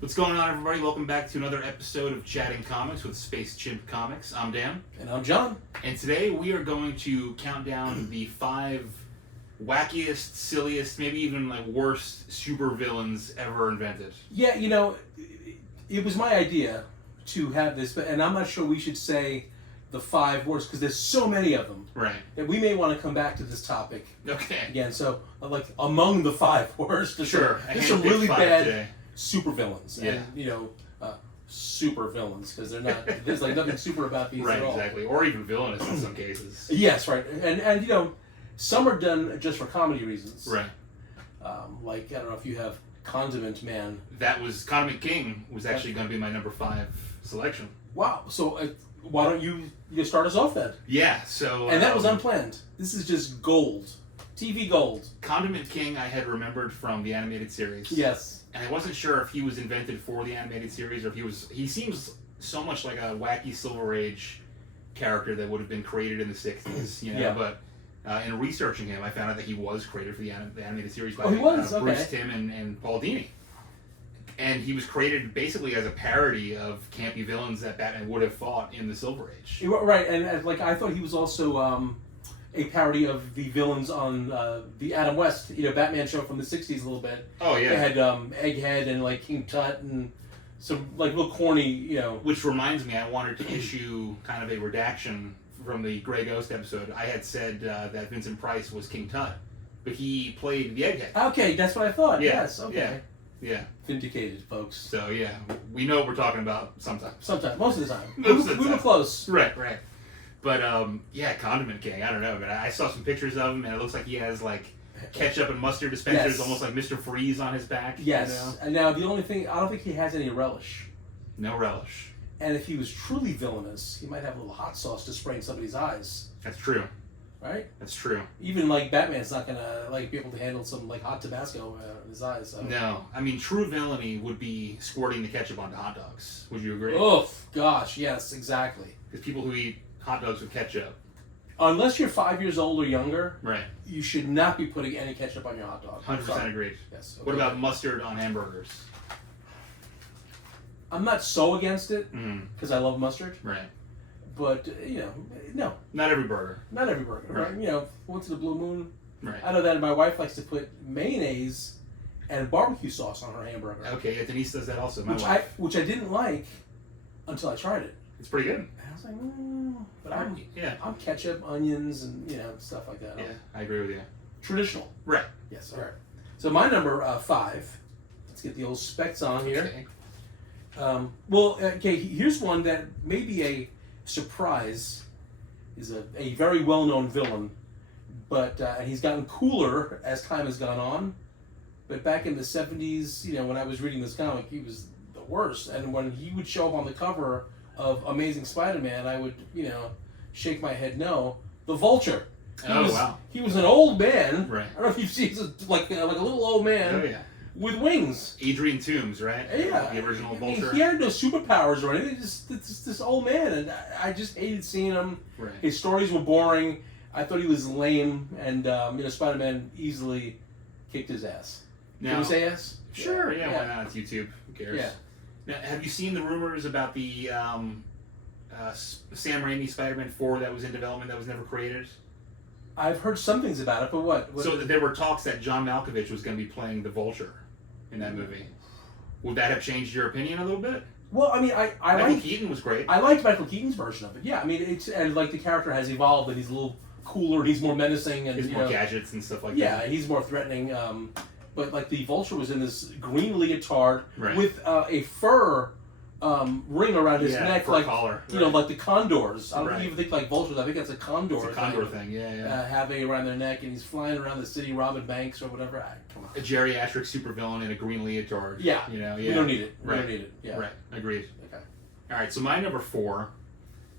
What's going on, everybody? Welcome back to another episode of Chatting Comics with Space Chimp Comics. I'm Dan. And I'm John. And today we are going to count down the 5 wackiest, silliest, maybe even worst supervillains ever invented. Yeah, it was my idea to have this, and I'm not sure we should say the 5 worst because there's so many of them. Right. That we may want to come back to this topic. Okay. Again, so among the 5 worst, there's some really bad today. Supervillains. Yeah. And super villains because they're not. There's nothing super about these right, at all. Right, exactly, or even villainous in some cases. Yes, right, and some are done just for comedy reasons. Right. I don't know if you have Condiment Man. That was Condiment King was actually going to be my number 5 selection. Wow. So why don't you start us off then? Yeah. So. And that was unplanned. This is just gold, TV gold. Condiment King I had remembered from the animated series. Yes. And I wasn't sure if he was invented for the animated series or if he seems so much like a wacky Silver Age character that would have been created in the 60s, Yeah. But in researching him, I found out that he was created for the animated series by Bruce Timm and Paul Dini. And he was created basically as a parody of campy villains that Batman would have fought in the Silver Age. Right, and I thought he was also a parody of the villains on the Adam West, Batman show from the 60s a little bit. Oh, yeah. They had Egghead and King Tut and some real corny, Which reminds me, I wanted to issue kind of a redaction from the Grey Ghost episode. I had said that Vincent Price was King Tut, but he played the Egghead. Okay, that's what I thought. Yeah. Yes, okay. Yeah. Vindicated, folks. So, yeah, we know what we're talking about sometimes. Sometimes. Most of the time. Most of the we were time. close. Right. But, Condiment King, I don't know, but I saw some pictures of him, and it looks like he has, ketchup and mustard dispensers, Yes. almost like Mr. Freeze on his back. Yes. And now, the only thing, I don't think he has any relish. No relish. And if he was truly villainous, he might have a little hot sauce to spray in somebody's eyes. That's true. Right? That's true. Even, Batman's not going to, be able to handle some, hot Tabasco in his eyes. So. No. I mean, true villainy would be squirting the ketchup onto hot dogs. Would you agree? Oh, gosh, yes, exactly. Because people who eat hot dogs with ketchup. Unless you're 5 years old or younger, Right. You should not be putting any ketchup on your hot dog. 100% agreed. Yes. Okay. What about mustard on hamburgers? I'm not so against it, because I love mustard. Right. But, no. Not every burger. Not every burger. Right. Once in a blue moon. Right. I know that my wife likes to put mayonnaise and barbecue sauce on her hamburger. Okay, yeah, Denise does that also. Which I didn't like until I tried it. It's pretty good. And I was like, but I'm ketchup, onions, and stuff like that. Yeah, I agree with you. Traditional. Right. Yes. All right. So my number 5. Let's get the old specs on here. Okay. Here's one that may be a surprise. Is a very well-known villain, but he's gotten cooler as time has gone on. But back in the 70s, when I was reading this comic, he was the worst. And when he would show up on the cover of Amazing Spider-Man, I would, shake my head no. The Vulture. Wow. He was an old man. Right. I don't know if you've seen, he's like a little old man. Oh, yeah. With wings. Adrian Toomes, right? Yeah. The original Vulture. He had no superpowers or anything. Just this old man, and I just hated seeing him. Right. His stories were boring. I thought he was lame, and Spider-Man easily kicked his ass. Can we say ass? Sure. Yeah. Why not? It's YouTube. Who cares? Yeah. Now, have you seen the rumors about the Sam Raimi Spider-Man 4 that was in development that was never created? I've heard some things about it, but what? So there were talks that John Malkovich was going to be playing the Vulture in that movie. Would that have changed your opinion a little bit? Well, I mean, Michael Keaton was great. I liked Michael Keaton's version of it. Yeah, I mean, the character has evolved, and he's a little cooler, and he's more menacing, and he's more gadgets and stuff like that. Yeah, he's more threatening. But the Vulture was in this green leotard with a fur ring around his neck, collar. Like the condors. I don't even think vultures. I think that's a condor. It's a condor thing. Yeah. Have around their neck, and he's flying around the city robbing banks or whatever. Come on. A geriatric supervillain in a green leotard. Yeah. Yeah. We don't need it. We don't need it. Yeah. Right. Agreed. Okay. All right. So my number 4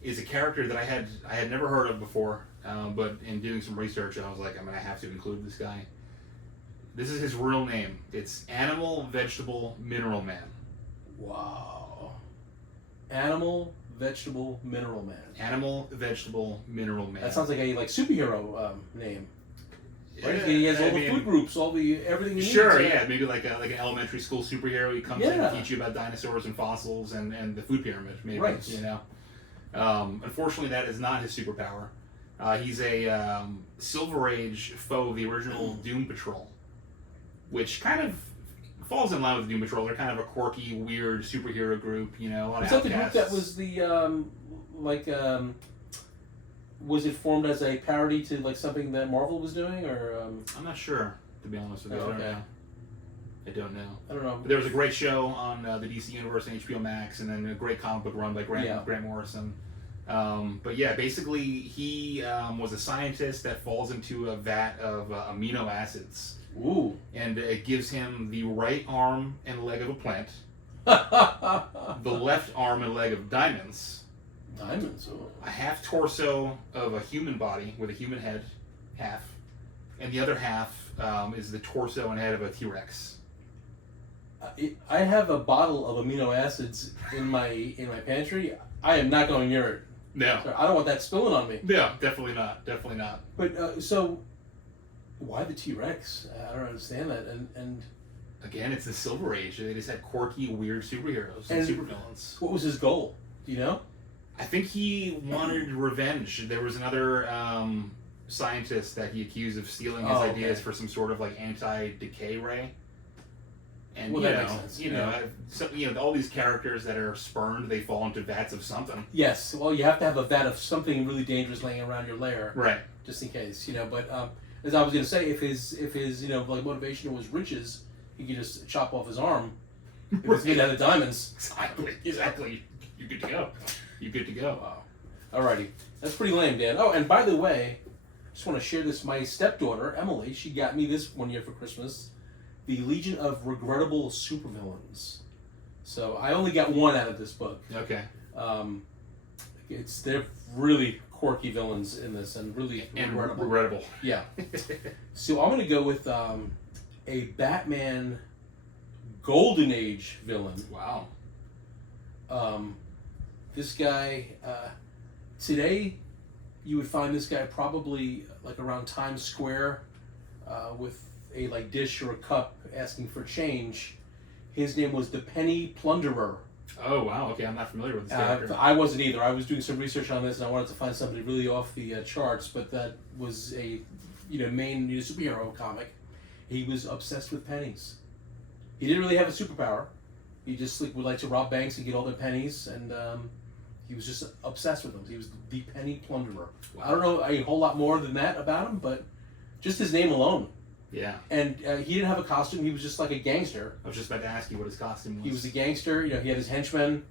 is a character that I had never heard of before, but in doing some research, I was like, I'm gonna have to include this guy. This is his real name. It's Animal, Vegetable, Mineral Man. Wow. Animal, Vegetable, Mineral Man. Animal, Vegetable, Mineral Man. That sounds like a superhero name. Right? He has all the food groups, everything he needs. Sure, yeah, maybe like an elementary school superhero. He comes in Yeah. and teach you about dinosaurs and fossils and the food pyramid, maybe. Right. You know. Unfortunately, that is not his superpower. He's a Silver Age foe of the original Doom Patrol, which kind of falls in line with Doom Patrol. They're kind of a quirky, weird superhero group. You know, a lot of Is that the outcasts. group that was was it formed as a parody to like something that Marvel was doing, or? I'm not sure, to be honest with you. Oh, okay. I don't know. I don't know. But there was a great show on the DC Universe and HBO Max, and then a great comic book run by Grant Morrison. But yeah, basically he was a scientist that falls into a vat of amino acids. Ooh. And it gives him the right arm and leg of a plant, the left arm and leg of diamonds, a half torso of a human body with a human head, half, and the other half is the torso and head of a T-Rex. I have a bottle of amino acids in my pantry. I am not going near it. No. So I don't want that spilling on me. No, definitely not. Definitely not. But so, why the T-Rex? I don't understand that. And again, it's the Silver Age. They just had quirky, weird superheroes and supervillains. What was his goal? Do you know? I think he wanted revenge. There was another scientist that he accused of stealing his ideas for some sort of like anti-decay ray. And well, that makes sense. You know, all these characters that are spurned, they fall into vats of something. Yes. Well, you have to have a vat of something really dangerous laying around your lair, right? Just in case, But as I was going to say, if his like motivation was riches, he could just chop off his arm. If it's made out of diamonds. Exactly. You're good to go. You're good to go. Wow. Alrighty, that's pretty lame, Dan. Oh, and by the way, I just want to share this. My stepdaughter Emily, she got me this one year for Christmas. The Legion of Regrettable Supervillains. So I only got one out of this book. Okay. They're really quirky villains in this, and really regrettable. Yeah. So I'm going to go with a Batman Golden Age villain. Wow. This guy today, you would find this guy probably like around Times Square with a like dish or a cup asking for change. His name was the Penny Plunderer. Oh wow, okay, I'm not familiar with this character. I wasn't either. I was doing some research on this and I wanted to find somebody really off the charts, but that was a main superhero comic. He was obsessed with pennies. He didn't really have a superpower. He just would like to rob banks and get all their pennies, and he was just obsessed with them. He was the Penny Plunderer. Wow. I don't know a whole lot more than that about him, but just his name alone. Yeah. And he didn't have a costume. He was just like a gangster. I was just about to ask you what his costume was. He was a gangster. He had his henchmen,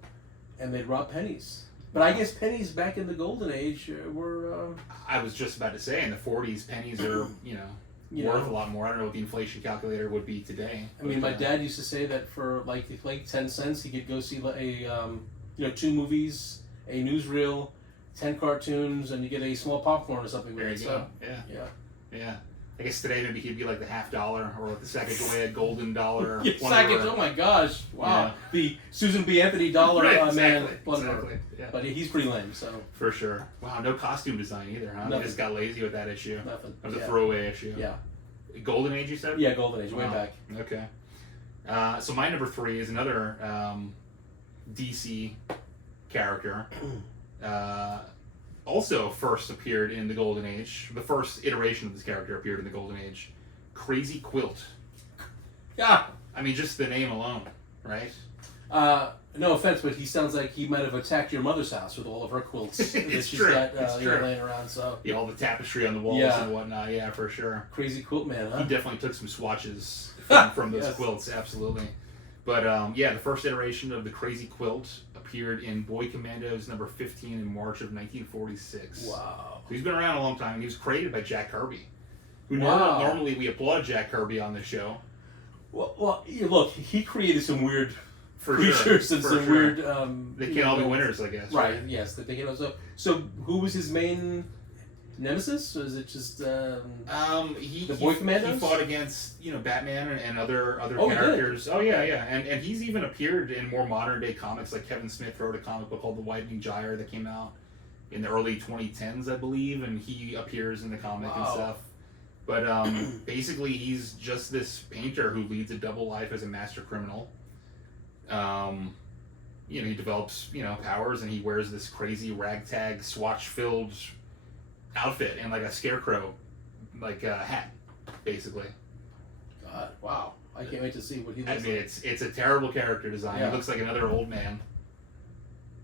and they'd rob pennies. But I guess pennies back in the Golden Age were... I was just about to say, in the 40s, pennies are, worth a lot more. I don't know what the inflation calculator would be today. I mean, my dad used to say that for like 10 cents, he could go see a 2 movies, a newsreel, 10 cartoons, and you get a small popcorn or something. There you go. Yeah. I guess today maybe he'd be like the $50 or like the Sacagawea golden dollar. Oh my gosh! Wow, yeah. The Susan B. Anthony dollar man. Exactly. Yeah. But he's pretty lame. So for sure. Wow, no costume design either, huh? Nothing. They just got lazy with that issue. Nothing. That was a throwaway issue. Yeah. Golden Age, you said? Yeah, Golden Age, way back. Okay. So my number 3 is another DC character. Also first appeared in the Golden Age. The first iteration of this character appeared in the Golden Age. Crazy Quilt. Yeah. I mean, just the name alone, right? No offense, but he sounds like he might have attacked your mother's house with all of her quilts that she's got laying around. So yeah, all the tapestry on the walls and whatnot. Yeah, for sure. Crazy quilt man, huh? He definitely took some swatches from those quilts, absolutely. But the first iteration of the Crazy Quilt appeared in Boy Commandos number 15 in March of 1946. Wow. So he's been around a long time. He was created by Jack Kirby. Who normally we applaud Jack Kirby on this show. Well, look, he created some weird creatures and some weird... they can't all be winners, I guess. Right, yes. They can also. So who was his main nemesis? Or is it just the Boy Commandos? He fought against Batman and other characters. Oh yeah. And he's even appeared in more modern day comics. Like Kevin Smith wrote a comic book called The Widening Gyre that came out in the early 2010s, I believe, and he appears in the comic and stuff. But basically, he's just this painter who leads a double life as a master criminal. He develops, powers, and he wears this crazy ragtag, swatch-filled outfit and like a scarecrow, hat, basically. God, wow! I can't wait to see what he looks like. It's a terrible character design. Yeah. He looks like another old man.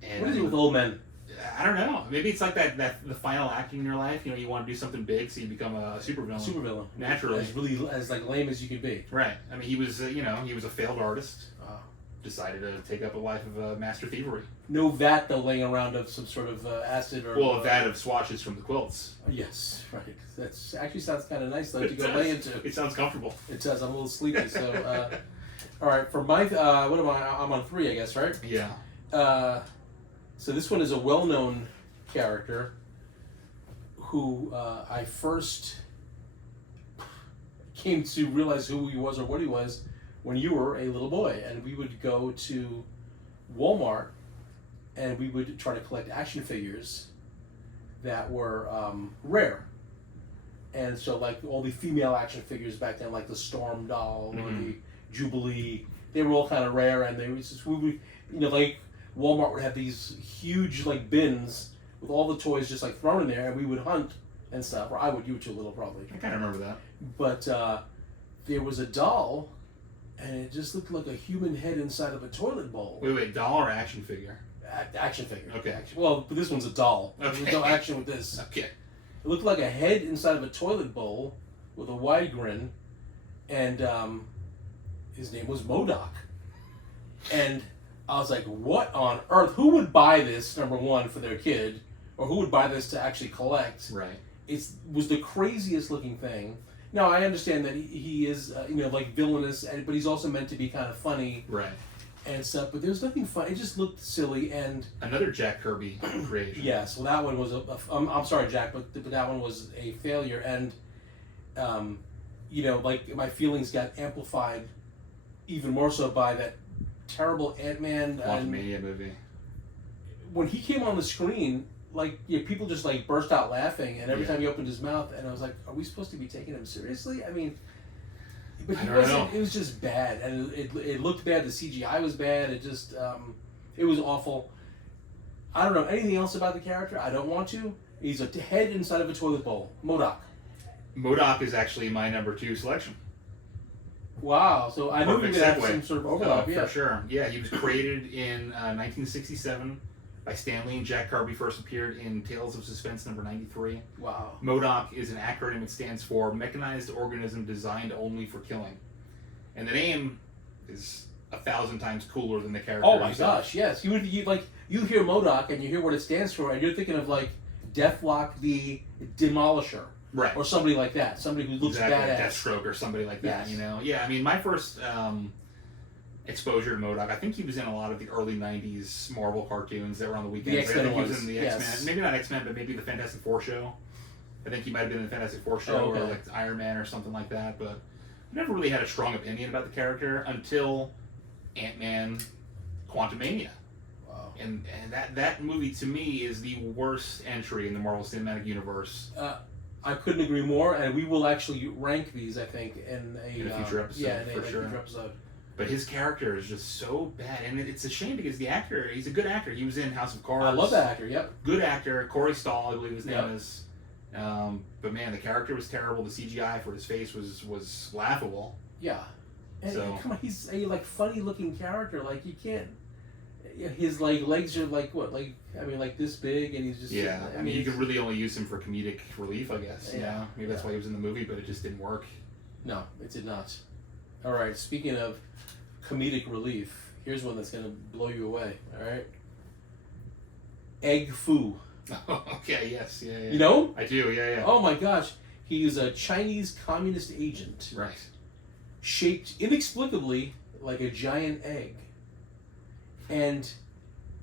And what is it with old men? I don't know. Maybe it's like that the final act in your life. You want to do something big, so you become a supervillain. Supervillain, naturally. As lame as you can be. Right. I mean, he was he was a failed artist. Decided to take up a life of master thievery. No vat though laying around of some sort of acid or. Well, a vat of swatches from the quilts. Yes, right. That's actually sounds kind of nice though to go lay into. It sounds comfortable. It does. I'm a little sleepy, so. All right, for my what am I? I'm on 3, I guess, right? Yeah. So this one is a well-known character who I first came to realize who he was or what he was when you were a little boy, and we would go to Walmart and we would try to collect action figures that were rare. And so like all the female action figures back then, like the Storm doll or the Jubilee, they were all kind of rare, and they was just, like Walmart would have these huge like bins with all the toys just like thrown in there, and we would hunt and stuff. Or I would, you were too little probably. I kind of remember that. But there was a doll, and it just looked like a human head inside of a toilet bowl. Wait, doll or action figure? Action figure. Okay. Well, but this one's a doll. Okay. There's no action with this. Okay. It looked like a head inside of a toilet bowl with a wide grin, and his name was MODOK. And I was like, what on earth? Who would buy this, number one, for their kid? Or who would buy this to actually collect? Right. It was the craziest looking thing. Now, I understand that he is, like villainous, but he's also meant to be kind of funny. Right. And stuff, but there was nothing fun. It just looked silly, and another Jack Kirby creation. Yes, well, that one was I'm sorry, Jack, but that one was a failure, and like my feelings got amplified even more so by that terrible Ant-Man Quantumania movie. When he came on the screen, people just like burst out laughing, and every time he opened his mouth, and I was like, are we supposed to be taking him seriously? I mean. But he wasn't. It was just bad, and it looked bad. The CGI was bad. It just it was awful. I don't know anything else about the character. I don't want to. He's a head inside of a toilet bowl. MODOK. MODOK is actually my number 2 selection. Wow. So I knew we would have some sort of overlap. For sure. Yeah, he was created in 1967 by Stan Lee and Jack Kirby. First appeared in Tales of Suspense number 93. Wow. MODOK is an acronym. It stands for Mechanized Organism Designed Only for Killing. And the name is 1,000 times cooler than the character. Oh my gosh, yes. You hear MODOK and you hear what it stands for, and you're thinking of like Deathlock the Demolisher. Right. Or somebody like that. Somebody who looks badass. Deathstroke or somebody like that, Yes. Yeah, I mean, my first exposure to MODOK, I think he was in a lot of the early 90s Marvel cartoons that were on the weekends. The X-Men he was in the yes. X-Men. Maybe not X-Men, but maybe the Fantastic Four show. I think he might have been in the Fantastic Four show or like Iron Man or something like that, but I never really had a strong opinion about the character until Ant-Man Quantumania. Wow. And that movie to me is the worst entry in the Marvel Cinematic Universe. I couldn't agree more, and we will actually rank these, I think, in a future episode. Yeah, in a for sure. future episode. But his character is just so bad, and it's a shame because the actor, he's a good actor. He was in House of Cards. I love that actor, yep. Good actor. Corey Stahl, I believe his name is. But man, the character was terrible. The CGI for his face was laughable. Yeah. And come on, he's a funny looking character. Like, you can't. His legs are like this big, and he's just. Yeah, I mean, you could really only use him for comedic relief, I guess. Yeah. Maybe that's why he was in the movie, but it just didn't work. No, it did not. All right, speaking of comedic relief, here's one that's going to blow you away, all right? Egg Foo. Okay, yes, yeah. You know? I do, yeah. Oh my gosh. He is a Chinese communist agent. Right. Shaped inexplicably like a giant egg. And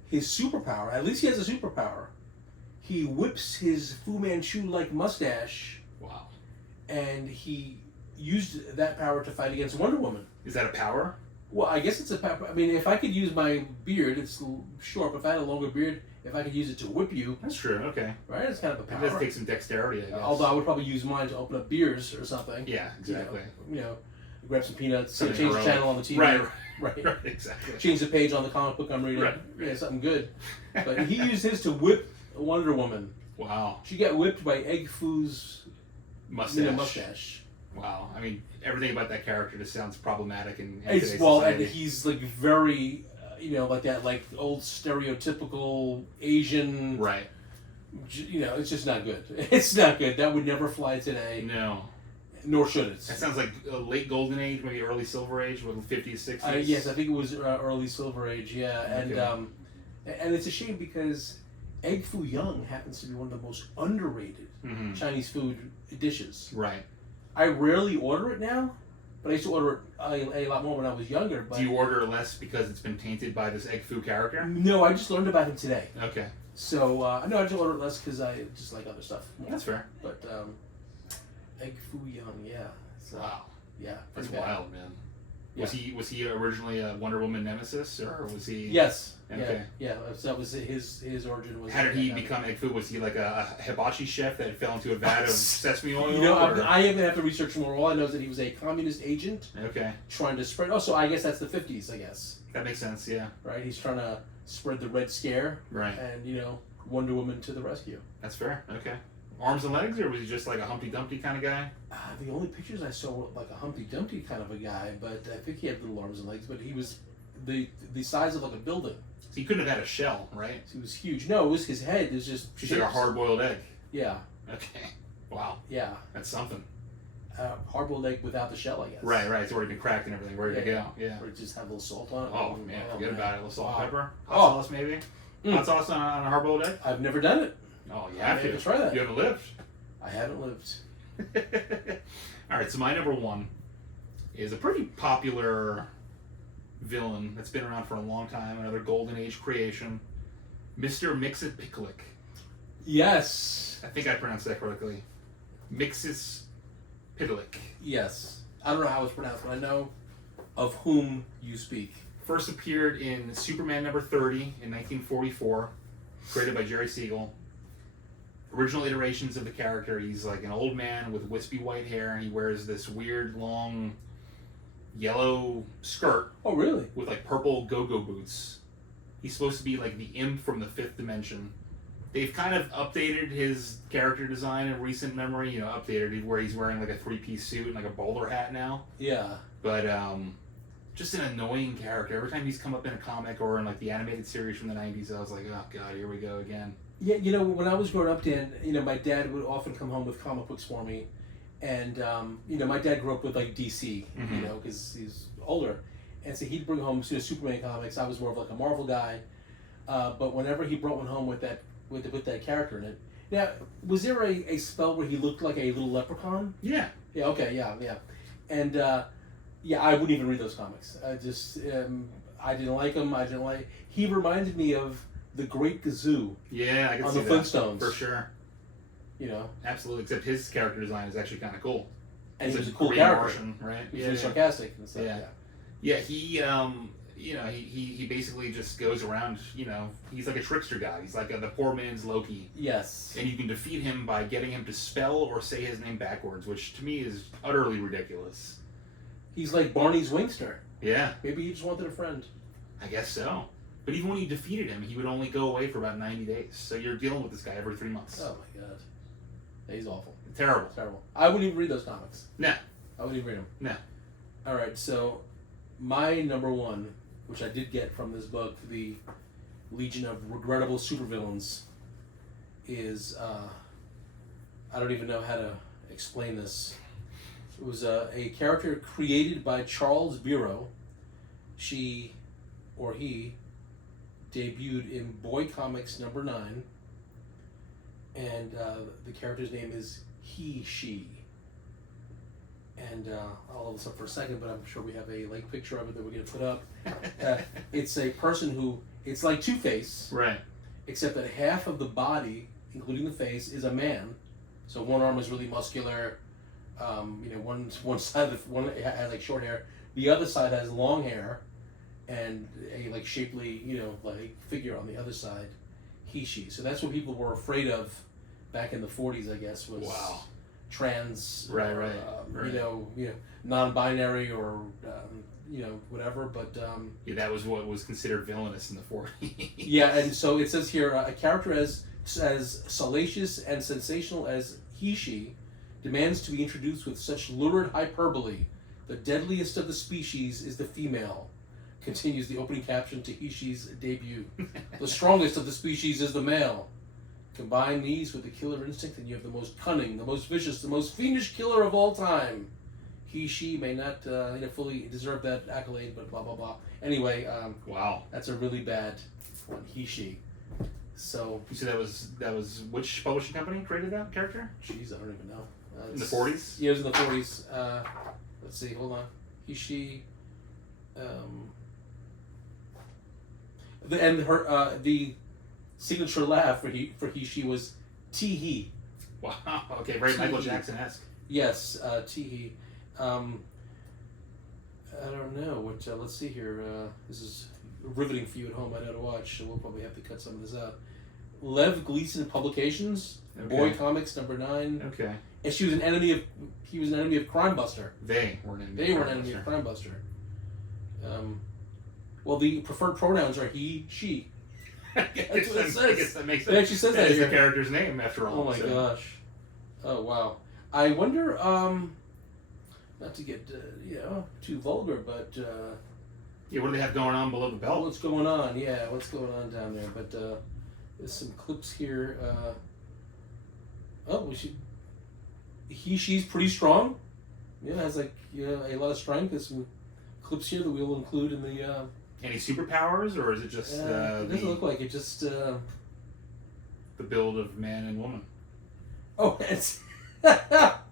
his superpower, at least he has a superpower, he whips his Fu Manchu-like mustache. Wow. And he used that power to fight against Wonder Woman. Is that a power? Well, I guess it's a power. I mean, if I could use my beard, it's short, but if I had a longer beard, if I could use it to whip you, That's true. Okay. right? It's kind of a It power. does take some dexterity, I guess. Although I would probably use mine to open up beers or something. Yeah, exactly. You know, grab some peanuts, Something change the heroic. channel on the TV. Right. Right. Exactly. Change the page on the comic book I'm reading. Right. Yeah, something good. But he used his to whip Wonder Woman. Wow. She got whipped by Egg Foo's Mustache. mustache. Wow. I mean, everything about that character just sounds problematic in It's, today's well, society. and he's like very, like that, like old stereotypical Asian. Right. It's just not good. It's not good. That would never fly today. No. Nor should it. That sounds like a late golden age, maybe early silver age, with 50s, 60s. Yes, I think it was early Silver Age. Yeah, Okay. and it's a shame because Egg Foo Young happens to be one of the most underrated Mhm. Chinese food dishes. Right. I rarely order it now, but I used to order it a lot more when I was younger. But Do you order less because it's been tainted by this Egg Foo character? no, I just learned about him today. Okay. So no, I just order it less because I just like other stuff more. That's fair. But Egg Foo Young, yeah. So, Wow. yeah, That's pretty bad. wild, man. Yeah. Was he originally a Wonder Woman nemesis, or was he? Yes. Okay. Yeah. So that was his origin. Was How did he that. become Egg Foo? Was he like a hibachi chef that fell into a vat of sesame oil? I am gonna have to research more. All I know is that he was a communist agent Okay, trying to spread. Oh, so I guess that's the 50s. I guess, that makes sense. Yeah, right? He's trying to spread the Red Scare, right. and Wonder Woman to the rescue. That's fair. Okay. Arms and legs, or was he just like a Humpty Dumpty kind of guy? The only pictures I saw were like a Humpty Dumpty kind of a guy, but I think he had little arms and legs. But he was the size of like a building. So he couldn't have had a shell, right? He was huge. No, it was his head. It was just He's like a shapes. hard-boiled egg. Yeah, Okay. Wow, yeah. that's something. Hard-boiled egg without the shell, I guess. Right, right. It's already been cracked and everything, ready to Yeah. go. Yeah. Or just have a little salt on it. Oh man, forget about it. A little salt, Wow. and pepper, hot Oh. sauce maybe. Mm. Hot sauce on a hard-boiled egg. I've never done it. Oh, you I have may to. have to try that. You haven't lived. I haven't lived. All right, so my number one is a pretty popular villain that's been around for a long time, another golden age creation, Mr. Mxyzptlk. Yes. I think I pronounced that correctly. Mxyzptlk. Yes. I don't know how it's pronounced, but I know of whom you speak. First appeared in Superman number 30 in 1944, created by Jerry Siegel. Original iterations of the character, he's like an old man with wispy white hair, and he wears this weird long yellow skirt Oh, really? with like purple go-go boots. He's supposed to be like the imp from the fifth dimension. They've kind of updated his character design in recent memory, updated where he's wearing like a three-piece suit and like a bowler hat now. Yeah. But just an annoying character. Every time he's come up in a comic or in like the animated series from the 90s, I was like, oh god, here we go again. Yeah, when I was growing up, Dan, my dad would often come home with comic books for me. And, my dad grew up with like DC, Mhm. because he's older. And so he'd bring home Superman comics. I was more of like a Marvel guy. But whenever he brought one home with that character in it. Now, was there a spell where he looked like a little leprechaun? Yeah. Yeah, okay, yeah. And, I wouldn't even read those comics. I just, I didn't like him. He reminded me of the Great Gazoo Yeah, I can on see the that. Flintstones. For sure. Absolutely. Except his character design is actually kind of cool. And he He's was a cool Green character. Martian, right? He was really sarcastic and stuff, Yeah. yeah. Yeah, he basically just goes around, he's like a trickster guy. He's like the poor man's Loki. Yes. And you can defeat him by getting him to spell or say his name backwards, which to me is utterly ridiculous. He's like Barney's Wingster. Yeah, Maybe he just wanted a friend. I guess so. But even when you defeated him, he would only go away for about 90 days. So you're dealing with this guy every 3 months. Oh my god. Yeah, he's awful. Terrible. Terrible. I wouldn't even read those comics. Nah. I wouldn't even read them. Nah. Alright, so my number one, which I did get from this book, the Legion of Regrettable Supervillains, is, I don't even know how to explain this. It was a character created by Charles Bureau. She, or he, debuted in Boy Comics number 9, and the character's name is She. And I'll hold this up for a second, but I'm sure we have a picture of it that we're going to put up. It's a person who, it's like Two-Face, Right. except that half of the body, including the face, is a man. So one arm is really muscular. One side of one has like short hair. The other side has long hair, and a shapely, figure on the other side. he, she. So that's what people were afraid of back in the 40s, I guess, was trans, Right. you know, non-binary or whatever. But yeah, that was what was considered villainous in the 40s. yeah, and so it says here a character as salacious and sensational as he, she demands to be introduced with such lurid hyperbole. The deadliest of the species is the female. Continues the opening caption to he, she's debut. The strongest of the species is the male. Combine these with the killer instinct and you have the most cunning, the most vicious, the most fiendish killer of all time. He, she may not fully deserve that accolade, but blah, blah, blah. Anyway, wow. That's a really bad one, he, she. So you said that was which publishing company created that character? Jeez, I don't even know. In the 40s? Yeah, it was in the 40s. Let's see, hold on. He, she... the signature laugh for he, she was tee-hee. Wow. Okay, very Michael Jackson-esque. Yes, tee-hee. I don't know what. Let's see here. This is riveting for you at home. I know to watch. So we'll probably have to cut some of this out. Lev Gleason Publications, Okay. Boy Comics #9. Okay. And he was an enemy of Crime Buster. They were an enemy of Crime Buster. Well, the preferred pronouns are he, she. That's what it says. I guess that makes sense. It actually says that is here. the character's name, after all. Oh my gosh. Oh wow. I wonder. Not to get too vulgar, but yeah, what do they have going on below the belt? what's going on? Yeah, what's going on down there? But there's some clips here. She's pretty strong. Yeah, has a lot of strength. There's some clips here that we'll include in the. Any superpowers, or is it just it doesn't look like it. Just the build of man and woman? Oh, it's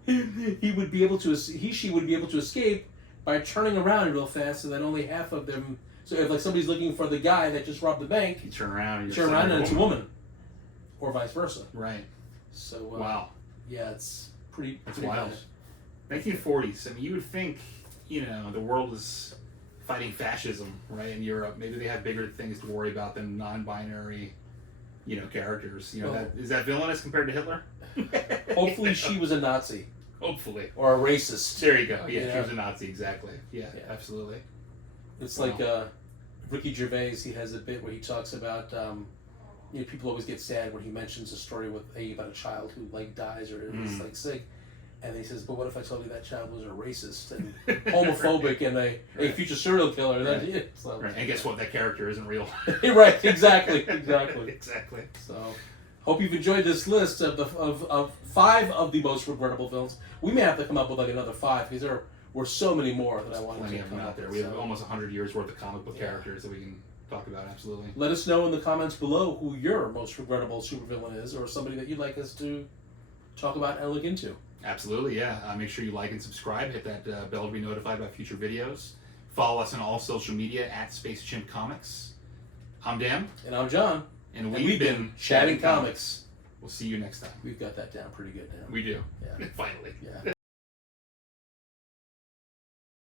she would be able to escape by turning around real fast, so that only half of them. So if like somebody's looking for the guy that just robbed the bank, You turn around and it's a woman, or vice versa. Right. So wow. Yeah, it's pretty. That's pretty wild. bad. 1940s. I mean, you would think, the world is fighting fascism, right? In Europe, maybe they have bigger things to worry about than non-binary, characters. Is that villainous compared to Hitler? Hopefully, she was a Nazi. Hopefully. Or a racist. There you go. Yeah, she was a Nazi, exactly. Yeah. Absolutely. It's like Ricky Gervais. He has a bit where he talks about people always get sad when he mentions a story about a child who dies or is sick. And he says, but what if I told you that child was a racist and homophobic and a future serial killer? Right. Right. And guess what? That character isn't real. Right, exactly. Exactly. So, hope you've enjoyed this list of 5 of the most regrettable films. We may have to come up with another 5 because there were so many more that I wanted to come out up there. with. We have almost 100 years worth of comic book characters that we can talk about, absolutely. Let us know in the comments below who your most regrettable supervillain is, or somebody that you'd like us to talk about and look into. Absolutely, yeah. Make sure you like and subscribe. Hit that bell to be notified about future videos. Follow us on all social media at Space Chimp Comics. I'm Dan. And I'm John. And we've been Chatting Comics. We'll see you next time. We've got that down pretty good now. We do. Yeah. Finally. Yeah.